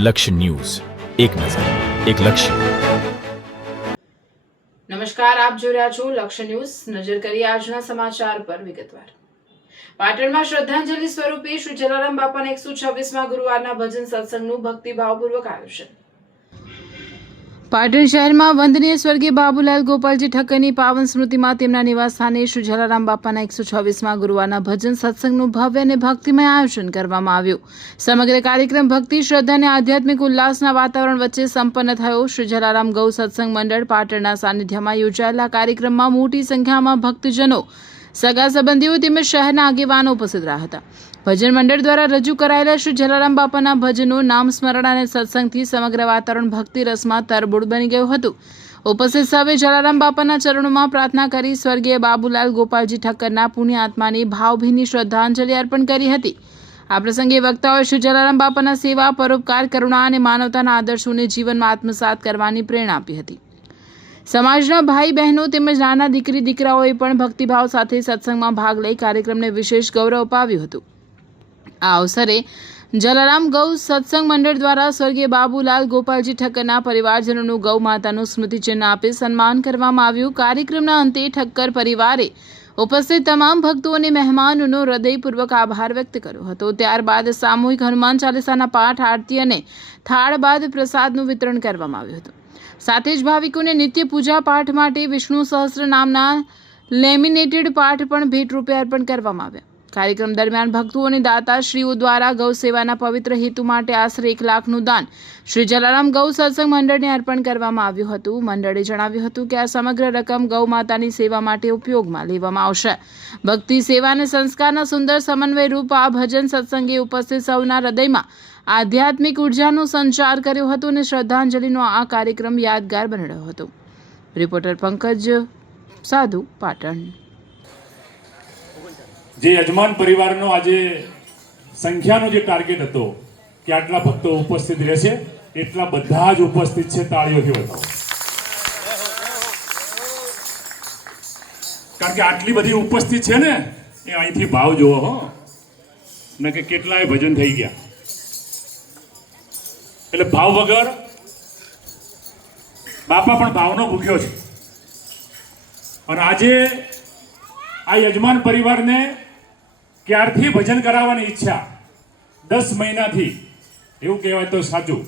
લક્ષ્ય ન્યૂઝ, એક નજર, એક લક્ષ્ય. નમસ્કાર, આપ જોઈ રહ્યા છો લક્ષ્ય ન્યૂઝ. નજર કરીએ આજના સમાચાર પર વિગતવાર. પાટણમાં શ્રદ્ધાંજલિ સ્વરૂપે શ્રી જલારામ બાપાના 126મા ગુરુવારના ભજન સત્સંગનું ભક્તિભાવપૂર્વક આયોજન. પાટણ શહેરમાં વંદનીય સ્વર્ગીય બાબુલાલ ગોપાલજી ઠક્કરની પાવન સ્મૃતિમાં તેમના નિવાસસ્થાને શ્રી જલારામ બાપાના 126મા ગુરુવારના ભજન સત્સંગનું ભવ્ય અને ભક્તિમય આયોજન કરવામાં આવ્યું. સમગ્ર કાર્યક્રમ ભક્તિ, શ્રદ્ધા અને આધ્યાત્મિક ઉલ્લાસના વાતાવરણ વચ્ચે સંપન્ન થયો. શ્રી જલારામ ગૌ સત્સંગ મંડળ પાટણના સાનિધ્યમાં યોજાયેલા કાર્યક્રમમાં મોટી સંખ્યામાં ભક્તજનો, સગા સંબંધીઓ તેમજ શહેરના આગેવાનો ઉપસ્થિત રહ્યા હતા. ભજન મંડળ દ્વારા રજૂ કરાયેલા શ્રી જલારામ બાપાના ભજનો, નામ સ્મરણ અને સત્સંગથી સમગ્ર વાતાવરણ ભક્તિ રસમાં તરબોળ બની ગયું હતું. ઉપસ્થિત સૌએ જલારામ બાપાના ચરણોમાં પ્રાર્થના કરી સ્વર્ગીય બાબુલાલ ગોપાલજી ઠક્કરના પુણ્ય આત્માને ભાવભીની શ્રદ્ધાંજલિ અર્પણ કરી હતી. આ પ્રસંગે વક્તાઓએ શ્રી જલારામ બાપાના સેવા, પરોપકાર, કરુણા અને માનવતાના આદર્શોને જીવનમાં આત્મસાત કરવાની પ્રેરણા આપી હતી. સમાજના ભાઈ બહેનો તેમજ નાના દીકરી દીકરાઓએ પણ ભક્તિભાવ સાથે સત્સંગમાં ભાગ લઈ કાર્યક્રમને વિશેષ ગૌરવ અપાવ્યું હતું. આ અવસરે જલારામ ગૌ સત્સંગ મંડળ દ્વારા સ્વર્ગીય બાબુલાલ ગોપાલજી ઠક્કરના પરિવારજનોનું ગૌ માતાનું સ્મૃતિચિહ્ન આપી સન્માન કરવામાં આવ્યું. કાર્યક્રમના અંતે ઠક્કર પરિવારે ઉપસ્થિત તમામ ભક્તો અને મહેમાનોનો હૃદયપૂર્વક આભાર વ્યક્ત કર્યો હતો. ત્યારબાદ સામૂહિક હનુમાન ચાલીસાના પાઠ, આરતી અને થાળ બાદ પ્રસાદનું વિતરણ કરવામાં આવ્યું હતું. સાથે જ ભાવિકોને નિત્ય પૂજા પાઠ માટે વિષ્ણુ સહસ્ત્ર નામના લેમિનેટેડ પાઠ પણ ભેટ રૂપે અર્પણ કરવામાં આવ્યા. કાર્યક્રમ દરમિયાન ભક્તો અને દાતાશ્રીઓ દ્વારા ગૌ સેવાના પવિત્ર હેતુ માટે આશરે 1 લાખનું દાન શ્રી જલારામ ગૌ સત્સંગ મંડળને અર્પણ કરવામાં આવ્યું હતું. મંડળે જણાવ્યું હતું કે આ સમગ્ર રકમ ગૌ માતાની સેવા માટે ઉપયોગમાં લેવામાં આવશે. ભક્તિ, સેવા અને સંસ્કારના સુંદર સમન્વય રૂપ આ ભજન સત્સંગે ઉપસ્થિત સૌના હૃદયમાં આધ્યાત્મિક ઉર્જાનો સંચાર કર્યો હતો અને શ્રદ્ધાંજલિનો આ કાર્યક્રમ યાદગાર બની રહ્યો હતો. રિપોર્ટર પંકજ સાધુ, પાટણ. જે યજમાન પરિવારનો આજે સંખ્યાનો જે ટાર્ગેટ હતો કે આટલા ભક્તો ઉપસ્થિત રહેશે, એટલા બધા જ ઉપસ્થિત છે. તાળીઓથી બતાવો. કારણ કે આટલી બધી ઉપસ્થિત છે ને, એ અહીંથી ભાવ જોવો હો ને, કે કેટલાય ભજન થઈ ગયા. એટલે ભાવ વગર બાપા પણ ભાવનો ભૂખ્યો છે. અને આજે આ યજમાન પરિવારને ક્યારથી ભજન કરાવવાની ઈચ્છા, 10 મહિનાથી, એવું કહેવાય તો સાચું.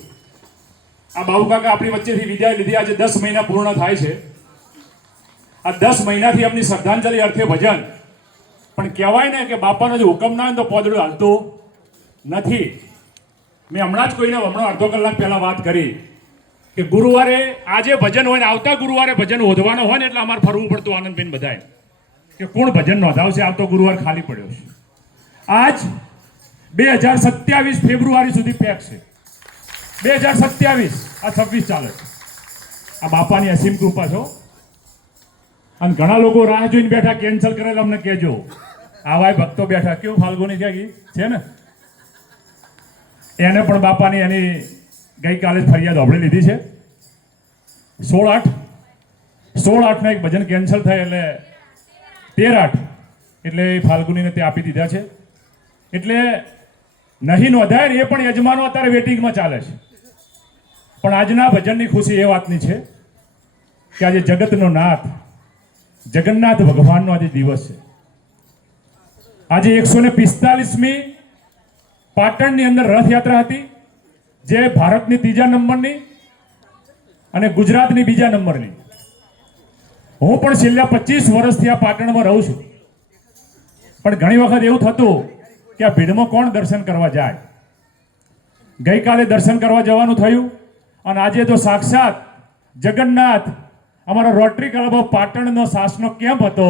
આ બાબુ કાકા આપણી વચ્ચેથી વિદાય લીધી, આજે 10 મહિના પૂર્ણ થાય છે. આ 10 મહિનાથી એમની શ્રદ્ધાંજલિ અર્થે ભજન. પણ કહેવાય ને કે બાપાનો જો હુકમ ના હોય તો પોદડું હાલતું નથી. મેં હમણાં જ કોઈને અડધો કલાક પહેલા વાત કરી કે ગુરુવારે આજે ભજન હોય ને આવતા ગુરુવારે ભજન વધવાનો હોય ને, એટલે અમારે ફરવું પડતું આનંદબેન બધાય કે કોણ ભજન નોંધાવશે. આવતો ગુરુવાર ખાલી પડ્યો છે. આજ 2027 ફેબ્રુઆરી સુધી પેક છે. 2027 આ 26 ચાલે છે. આ બાપાની અસીમ કૃપા છો. અને ઘણા લોકો રાહ જોઈને બેઠા, કેન્સલ કરેલા અમને કહેજો. આવાય ભક્તો બેઠા, કેવું ફાલ્ગુની છે ને, એને પણ બાપાની એની ગઈકાલે ફરિયાદ સાંભળી લીધી છે. 16/8 એક ભજન કેન્સલ થાય એટલે 13/8 એટલે ફાલ્ગુનીને તે આપી દીધા છે. એટલે નહીં નોંધાય ને, એ પણ યજમાનો અત્યારે વેટિંગમાં ચાલે છે. પણ આજના ભજનની ખુશી એ વાતની છે કે આજે જગતનો નાથ જગન્નાથ ભગવાનનો આજે દિવસ છે. આજે 145મી પાટણની અંદર રથયાત્રા હતી, જે ભારતની 3જા નંબરની અને ગુજરાતની 2જા નંબરની. હું પણ છેલ્લા 25 વર્ષથી આ પાટણમાં રહું છું. પણ ઘણી વખત એવું થતું કે આ ભીડમાં કોણ દર્શન કરવા જાય. ગઈકાલે દર્શન કરવા જવાનું થયું અને આજે તો સાક્ષાત જગન્નાથ, અમારો રોટરી ક્લબ ઓફ પાટણનો સાસનો કેમ્પ હતો,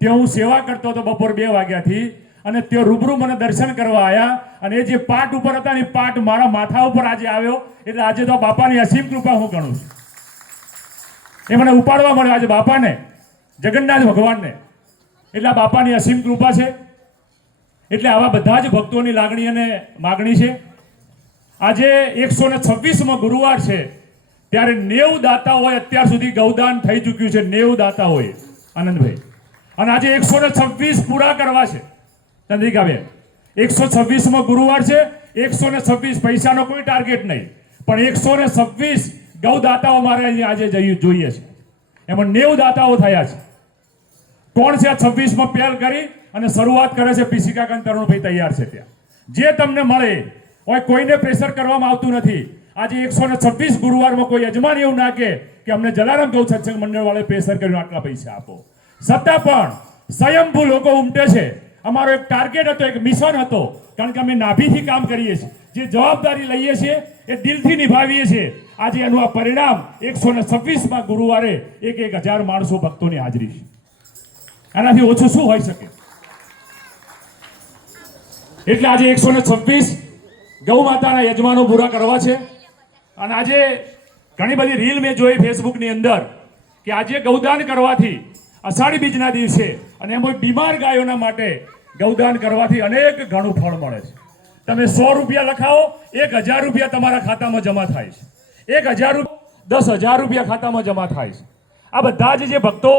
ત્યાં હું સેવા કરતો હતો બપોર 2 વાગ્યાથી. અને તે રૂબરૂ મને દર્શન કરવા આવ્યા. અને એ જે પાટ ઉપર હતા ને, પાટ મારા માથા ઉપર આજે આવ્યો. એટલે આજે તો બાપાની અસીમ કૃપા હું ગણું છું. એ મને ઉપાડવા મળ્યો આજે બાપાને, જગન્નાથ ભગવાનને. એટલે બાપાની અસીમ કૃપા છે. એટલે આવા બધા જ ભક્તોની લાગણી અને માગણી છે. આજે 126મો ગુરુવાર છે, ત્યારે 90 દાતાઓએ અત્યાર સુધી ગૌદાન થઈ ચૂક્યું છે. 90 દાતાઓએ, આનંદભાઈ. અને આજે 126 પૂરા કરવા છે. ચંદ્રિકાબેન, 126મો ગુરુવાર છે, 126 પૈસાનો કોઈ ટાર્ગેટ નહીં. પણ 126 ગૌદાતાઓ મારે અહીંયા આજે જોઈએ છે. એમાં 90 દાતાઓ થયા છે. કોણ છે આ 26માં પહેલ કરી અને શરૂઆત કરે છે? પીસી કાકા તરુણભાઈ તૈયાર છે. ત્યાં જે તમને મળે હોય, કોઈને પ્રેશર કરવામાં આવતું નથી. આજે 126 ગુરુવારમાં કોઈ યજમાન એવું ના કે અમને જલારામ ગૌ સત્સંગ મંડળ વાળે પ્રેશર કર્યું આટલા પૈસા આપો. છતાં પણ સ્વયંભૂ લોકો ઉમટે છે. અમારો એક ટાર્ગેટ હતો, એક મિશન હતો, કારણ કે અમે નાભીથી કામ કરીએ છીએ. જે જવાબદારી લઈએ છીએ એ દિલથી નિભાવીએ છીએ. આજે એનું આ પરિણામ 126માં ગુરુવારે 1000 માણસો ભક્તોની હાજરી છે. આનાથી ઓછું શું હોઈ શકે? એટલે આજે 126 ગૌ માતાના યજમાનો પૂરા કરવા છે. અને આજે ઘણી બધી રીલ મેં જોઈ ફેસબુકની અંદર કે આજે ગૌદાન કરવાથી અષાઢી બીજના દિવસે અને એમાં બીમાર ગાયોના માટે ગૌદાન કરવાથી અનેક ઘણું ફળ મળે છે. તમે 100 રૂપિયા લખાવો, 1000 રૂપિયા તમારા ખાતામાં જમા થાય છે. 1000 10,000 રૂપિયા ખાતામાં જમા થાય છે. આ બધા જ જે ભક્તો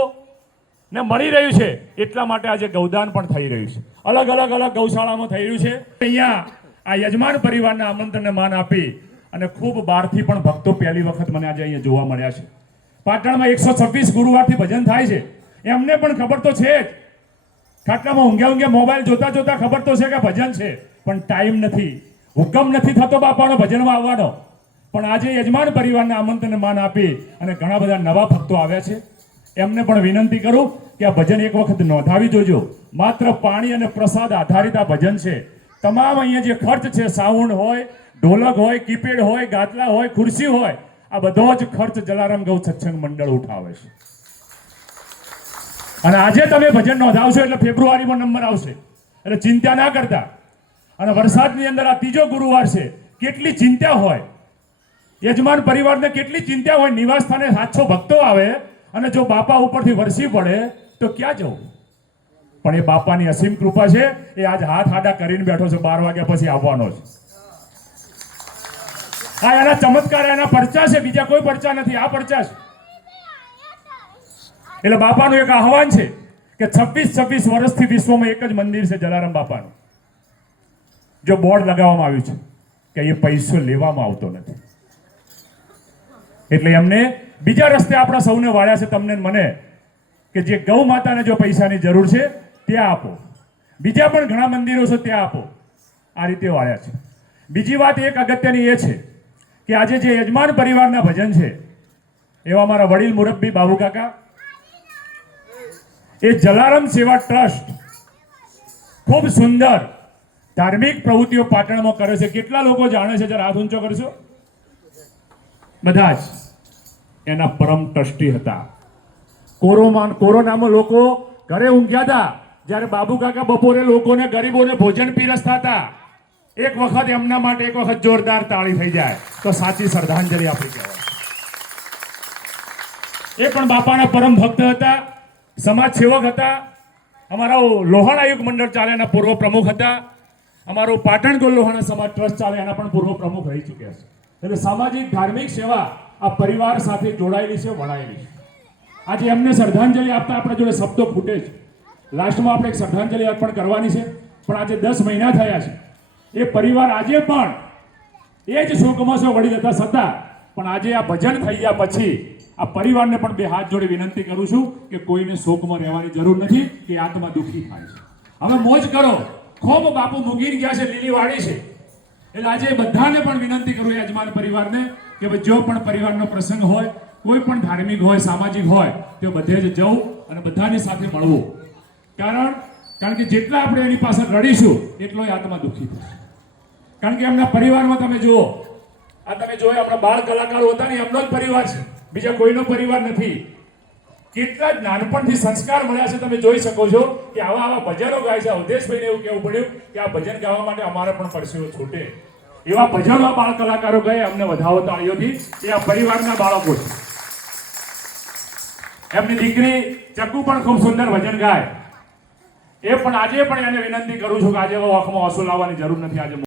ને મળી રહ્યું છે એટલા માટે આજે ગૌદાન પણ થઈ રહ્યું છે. અલગ અલગ ગૌશાળામાં થઈ રહ્યું છે. અહીંયા આ યજમાન પરિવારના આમંત્રણને માન આપી અને ખૂબ બહારથી પણ ભક્તો પહેલી વખત મને આજે અહીંયા જોવા મળ્યા છે. પાટણમાં 126 ગુરુવારથી ભજન થાય છે. એમને પણ ખબર તો છે જ, ખાટલામાં ઊંઘ્યા મોબાઈલ જોતા ખબર તો છે કે ભજન છે, પણ ટાઈમ નથી, હુકમ નથી થતો બાપાનો ભજનમાં આવવાનો. પણ આજે યજમાન પરિવારના આમંત્રણને માન આપી અને ઘણા બધા નવા ભક્તો આવ્યા છે. એમને પણ વિનંતી કરું કે આ ભજન એક વખત નોંધાવી જોજો. માત્ર પાણી અને પ્રસાદ આધારિત આ ભજન છે. તમામ અહીંયા જે ખર્ચ છે, સાઉન્ડ હોય, ઢોલક હોય, કીપેડ હોય, ગાતલા હોય, ખુરશી હોય, આ બધો જ ખર્ચ જલારામ ગૌ સત્સંગ મંડળ ઉઠાવે છે. અને આજે તમે ભજન નોંધાવશો એટલે ફેબ્રુઆરીમાં નંબર આવશે, એટલે ચિંતા ના કરતા. અને વરસાદની અંદર આ ત્રીજો ગુરુવાર છે, કેટલી ચિંતા હોય યજમાન પરિવારને, કેટલી ચિંતા હોય. નિવાસ સ્થાને 700 ભક્તો આવે અને જો બાપા ઉપરથી વરસી પડે તો ક્યાં જવું? પણ એ બાપાની અસીમ કૃપા છે. એ આજ હાથ આડા કરીને બેઠો છે, 12 વાગ્યા પછી આવવાનો છે. આ એના ચમત્કાર, એના પરચા છે, બીજા કોઈ પરચા નથી, આ પરચા છે. એટલે બાપાનું એક આહવાન છે કે 26 વર્ષથી વિશ્વમાં એક જ મંદિર છે જલારામ બાપાનું. જો બોર્ડ લગાવવામાં આવ્યું છે કે એ પૈસો લેવામાં આવતો નથી, એટલે એમને બીજા રસ્તે આપણા સૌને વાળ્યા છે, તમને મને, કે જે ગૌ માતાને જો પૈસાની જરૂર છે ત્યાં આપો, બીજા પણ ઘણા મંદિરો છે ત્યાં આપો. આ રીતે વાળ્યા છે. બીજી વાત એક અગત્યની એ છે કે આજે જે યજમાન પરિવારના ભજન છે એવા મારા વડીલ મુરબ્બી બાબુ કાકા, એ જલારામ સેવા ટ્રસ્ટ ખૂબ સુંદર ધાર્મિક પ્રવૃત્તિઓ પાટણમાં કરે છે. કેટલા લોકો જાણે છે? જરા હાથ ઊંચો કરશો. બધા જ એના પરમ ટ્રસ્ટી હતા. કોરોનામાં લોકો ઘરે ઊંઘ્યા હતા, જ્યારે બાબુ કાકા બપોરે લોકોને, ગરીબોને ભોજન પીરસતા હતા. એક વખત એમના માટે એક વખત જોરદાર તાળી થઈ જાય તો સાચી શ્રદ્ધાંજલિ આપણી કહેવાય. એ પણ બાપાના પરમ ભક્ત હતા, સમાજ સેવક હતા. અમારા લોહાણા આયુગ મંડળ ચાલે એના પૂર્વ પ્રમુખ હતા. અમારું પાટણ ગોળ લોહાણા સમાજ ટ્રસ્ટ ચાલે એના પણ પૂર્વ પ્રમુખ રહી ચૂક્યા છે. એટલે સામાજિક ધાર્મિક સેવા આ પરિવાર સાથે જોડાયેલી છે, વણાયેલી છે. આજે એમને શ્રદ્ધાંજલિ આપતા આપણા જોડે શબ્દો ફૂટે છે. લાસ્ટમાં આપણે એક શ્રદ્ધાંજલિ અર્પણ કરવાની છે, પણ આજે 10 મહિના થયા છે. એ પરિવાર આજે પણ એ જ શોકમાં છે વડીલ હતા છતાં, પણ આજે આ ભજન થઈ ગયા પછી આ પરિવારને પણ 2 હાથ જોડે વિનંતી કરું છું કે કોઈને શોકમાં રહેવાની જરૂર નથી કે આત્મા દુઃખી થાય છે. હવે મોજ કરો. ખૂબ બાપુ મૂકીને ગયા છે, લીલી વાડી છે. એટલે આજે બધાને પણ વિનંતી કરું યજમાન પરિવારને કે ભાઈ જો પણ પરિવારનો પ્રસંગ હોય, કોઈ પણ ધાર્મિક હોય, સામાજિક હોય, તો બધે જ જવું અને બધાની સાથે મળવું. કારણ કે જેટલા આપણે એની પાસે રડીશું એટલો આત્મા દુઃખી થશે. કારણ કે એમના પરિવારમાં તમે જુઓ, આ તમે જોયો આપણા બાળ કલાકારો હતા ને, એમનો જ પરિવાર છે, બીજા કોઈનો પરિવાર નથી. કેટલા જ નાનપણથી સંસ્કાર મળ્યા છે. તમે જોઈ શકો છો કે આવા ભજનો ગાય છે. અવધેશભાઈને એવું કહેવું પડ્યું કે આ ભજન ગાવા માટે અમારે પણ પરસેવો છૂટે. એવા ભજનો આ બાળ કલાકારો ગાય, અમને વધાવો તાળીઓથી. એ આ પરિવારના બાળકો છે. એમની દીકરી ચક્કુ પણ ખૂબ સુંદર ભજન ગાય. એ પણ આજે પણ એને વિનંતી કરું છું કે આજે આંખમાં આંસુ લાવવાની જરૂર નથી. આજે